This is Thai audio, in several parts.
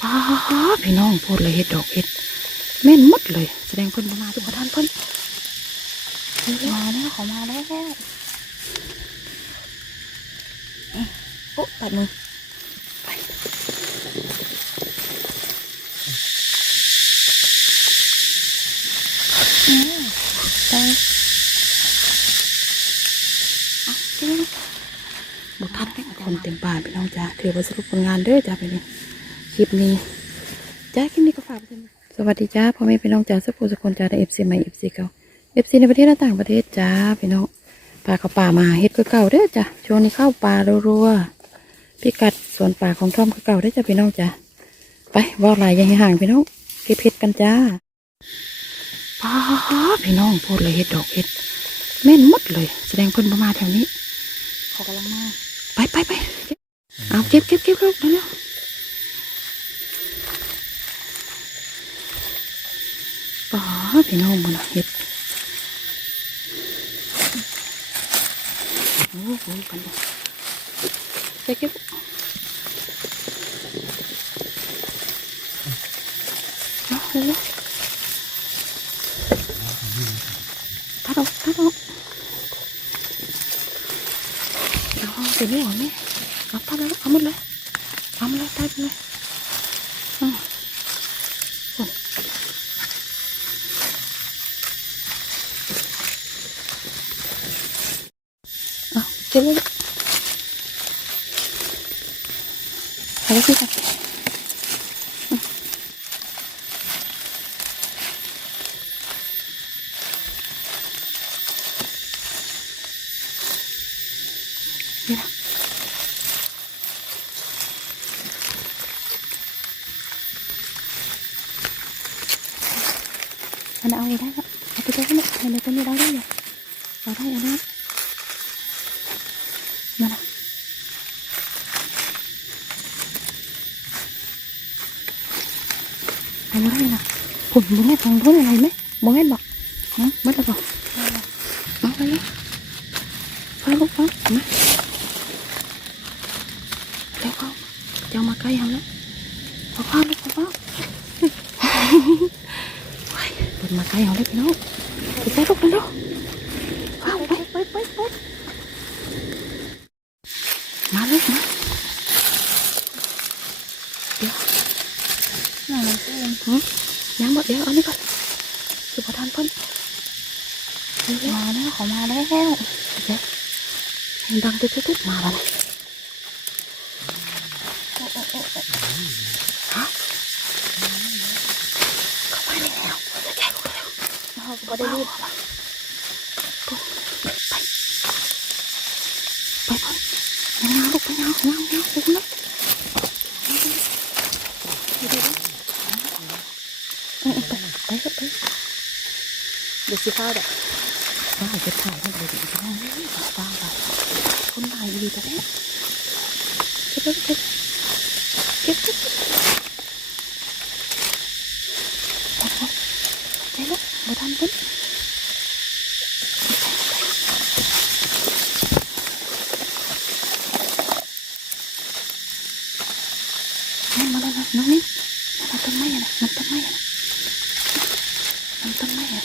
ป้าพี่น้องพูดเลยเห็ดดอกเห็ดแม่นหมดเลย แสดงเพิ่นบ่มาทุกท่านเพิ่นมาแล้วเขามาแล้วเอ๊ะโอ้ปัดมืออืมไปเอาเจ้าบุทันคนเต็มป่าพี่น้องจ้าถือว่าสรุปผลงานเด้อจ้าไปนี่ค ลิปนี้จ้าคลิปนี้ก็ฝากไว้เท่านี้สวัสดีจ้าพ่อแม่พี่น้องจ้าสักผู้สักคนจ้าในเอฟซีใหม่เอฟซีเก่าเอฟซีในประเทศและต่างประเทศจ้าพี่น้องปลาเข้าป่ามาเฮ็ดคือเก่าเด้อจ้าช่วงนี้เข้าป่ารัวๆพิกัดสวนป่าของท่อมคือเก่าเด้อจ้าพี่น้องจ้าไปว่าหลายอยังให้ห่างพี่น้องเก็บเห็ดกันจ้าป้าพี่น้องพูดเลยเห็ดดอกเห็ดแม่นหมดเลย แสดงเพิ่นบ่มาแถวนี้เขากำลังมาไปไปไปเอาเก็บเก็บเก็บลูกเร็วๆป๋าพี่น้องมันเห็ดโอ้โหกันเลยไปเก็บเอาเร็ว ๆทัดออกทัดออกเอาไปนี่หรอแม่เอาทัดเลยเอาหมดเลยเอาหมดเลยทัดเลยอืมโอ้ยเอาเก็บเลย เอาไปสิกันอืมนี่นะมันเอาไปได้แล้วเอาไปได้แล้วเห็นในตัวนี้ได้ด้วยเอาได้เอาได้มาละ เอามาได้นะผมบ่แม่นทองบ่แม่นอะไรไหมบ่แม่นบอกฮะมัดแล้วบอกเอาไปเลยพา ลูกเอามาแล้วเขาจะเอามาใกล้เขาแล้วพอพาลูกพอพาว้ายเปิดมาใกล้เขาเลยพี่น้องไปใกล้ลูกเลยเนาะว้าวไปไปไปไปมาเลยมาเดี๋ยวน่ามันเต้นหืมยังหมดเดี๋ยวเอานี่ก่อนสุภทานเพิ่นเร็วมาแล้วเขามาแล้วๆเดี๋ยวเห็นดังตุ๊ดๆมาแล้วนะฮะเข้ามาแล้วจะแจ้งลูกเร็วเขาก็ได้รีบปุ๊บไปไปเพิ่นยังเอาลูกไปเอาเอาเอาเอาลูกนะเออไปไปไปไป เดี๋ยว สิข้าวเด็กว่าจะถ่ายให้เลยดีน้องนี่ฟ้าแบบคนถ่ายดีแต่แรกเก็บเก็บเก็บเก็บเก็บโอ้โหใจลูกมาทำปุ๊บนี่มาแล้วนะน้องนี่มาต้นไม้อะนะมันต้นไม้อะนะมันต้นไม้อะ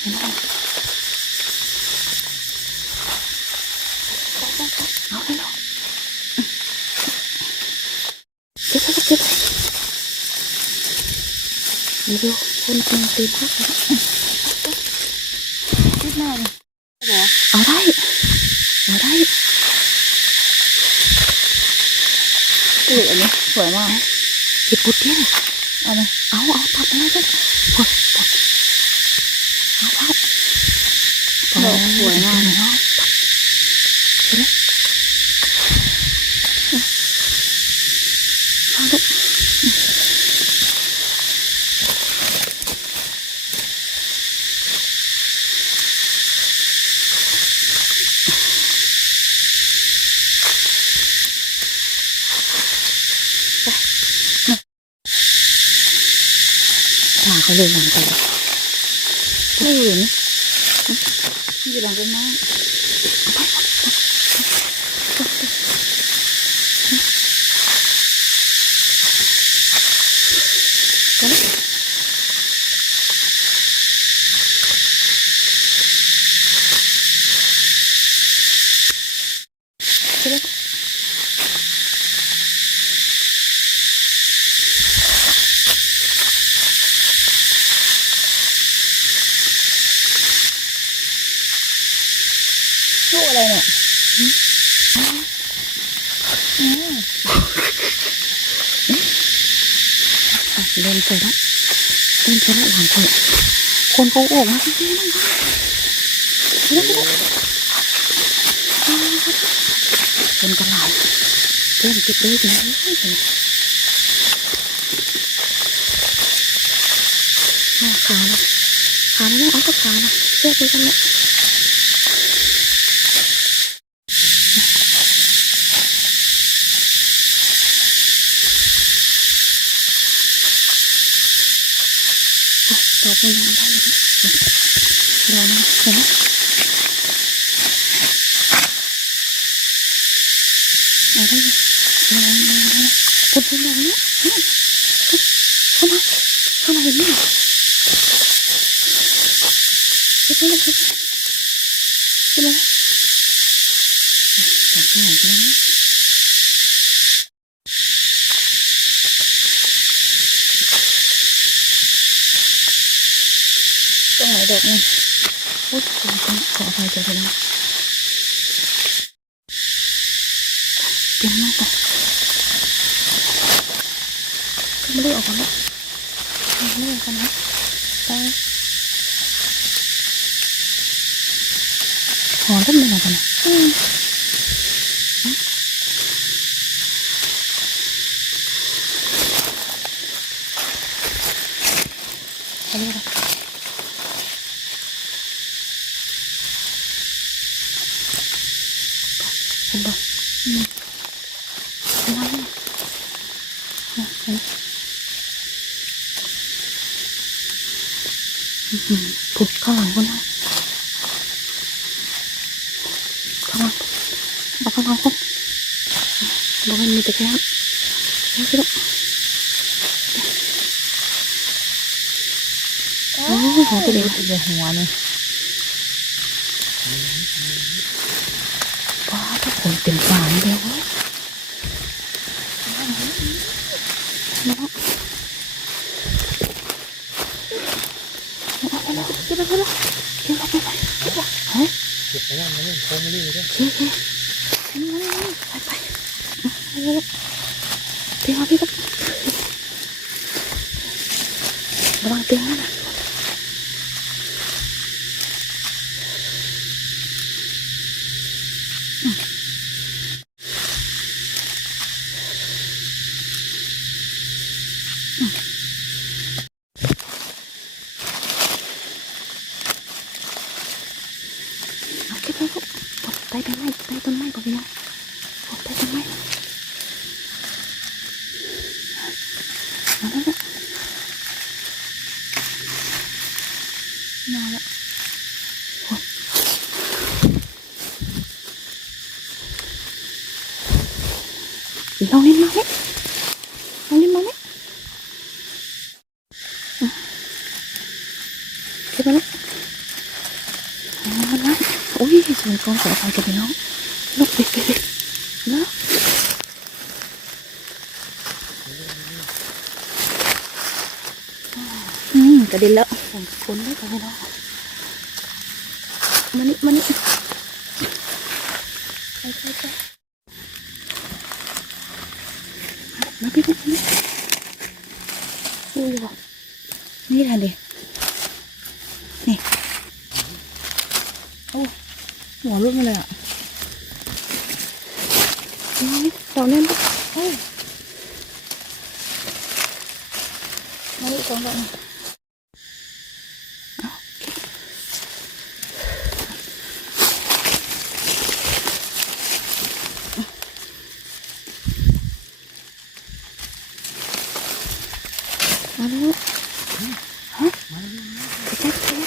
เห็นไหม เอาเลยเหรอเก็บไปเก็บไปเดูคนกินตีพักแล้วคิดหน้าเลยเอาได้ เอาได้ตีอันนี้สวยมากติดปุ๊ดเดียวเอาเลยเอาเอาตัดอะไรกันปุดปุดเอาเอา ดอกสวยมาก เนาะตัดไปเลยเอาลูก ขาเขาเลยหลังไปไม่เห็นอยู่หลังต้นไม้เก็แล้วก็แล้วลูกอะไรเนี่ย อะ เดินไปแล้วเดินไปแล้วหลังคนคนเขาออกมาพี่ๆนั่งบ้างเร็วๆคนกระหลายเดินเก็บเลยสิเฮ้ยมาขานะขานะเนี่ยเอาก็ขานะเชื่อไปกันเนี่ย ไปยังได้เลยรอนะเห็นไหมเอาได้เลยรอรอรอคนเป็นแบบนี้เนี่ยเข้ามาเข้ามาเห็นไหมขึ้นมเลยขึ้นมาขึ้นมาเลยจับหัวกันน รงไหนดอกนี่โอ้ยขอขออภัยจ้ะพี่น้องเตรียมน้องก่อนไม่ได้ออกก่อนนะไม่ได้ออกก่อนนะไปหอมต้นเป็นอะไรกันนะอืมไปเลยค่ะเห็นปะอืมเห็นไหมเนี่ยเห็น ผูกข้างหลังคนนะข้างหลังเอาข้างหลังคนบอกมันมีแต่แค่แล้วสิลูกโอ้ยหอตัวเดียวเดียวหัวนี่ว้าทุกคนเต็มป่าเลยเว้ยมาแล้วมาแล้วเก็บไปเลยเก็บไปไปไปเก็บไปเฮ้ย เก็บไปแล้วมันเล่นโค้งมานี่เลยโอเคโอเคมาเลยไปไปมาเลยเตียงมาพี่ครับระวังเตียงนะเอาเก็บไปลูกปลดใต้ต้นไม้ใต้ต้นไม้ปะพี่น้องปลดใต้ต้นไม้มาแล้ว มาละลองเล่นมาเนี่ยลองเล่นมาเนี่ยเก็บมาแล้วมาแล้วโอ้ยสวยกองขอไปกันไปน้องลูกเด็กเด็กแล้วอืมก ระเด็นแล้วสองคนได้กันไปน้องมานี่มานี่ไปไปไปมาพี่พี่พี่อู้ยบอกนี่แหละดินี่โอ้หัวรุดมาเลยอะนี่เราเล่นปะมาดิสองดอก มาแล้วฮะไปจับไป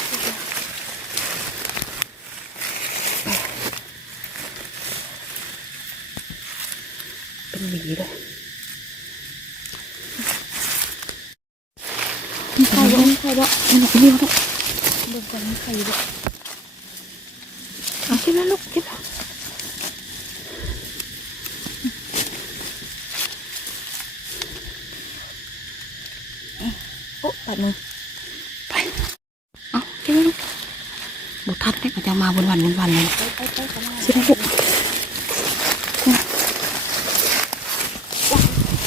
เป็นหวีเลยมีใครบ่มีใครบ่นี่หรอกนี่หรอกเบิ่งก่อนมีใครบ่เอาเก็บแล้วลูกเก็บแล้วโอ้ตัดมือไป เอาเก็บแล้วลูกบุทัดเนี่ยก็จะมาบนวันบนวันเลยไปไปไปกันมาสิได้ลูก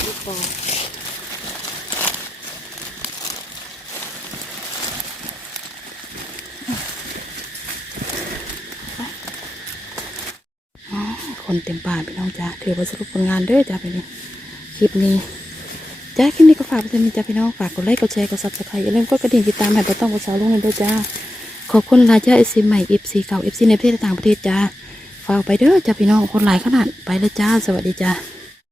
ลูกบ อคนเต็มป่าพี่น้องจ้าถือว่าสรุปผลงานเด้อจ้าไปนี่คลิปนี้จ้าคลิปนี้ก็ฝากไปเถอะจ้าพี่น้องฝากกดไลค์กดแชร์กดซับสไครต์อย่าลืมกดกระดิ่งติดตามให้ประต้องกดสาวลงเลยด้วยจ้าขอบคุณรายจ้าเอฟซีใหม่เอฟซีเก่าเอฟซีในประเทศต่างประเทศจ้าฝากไปเด้อจ้าพี่น้องคนหลายขนาดไปเลยจ้า สวัสดีจ้า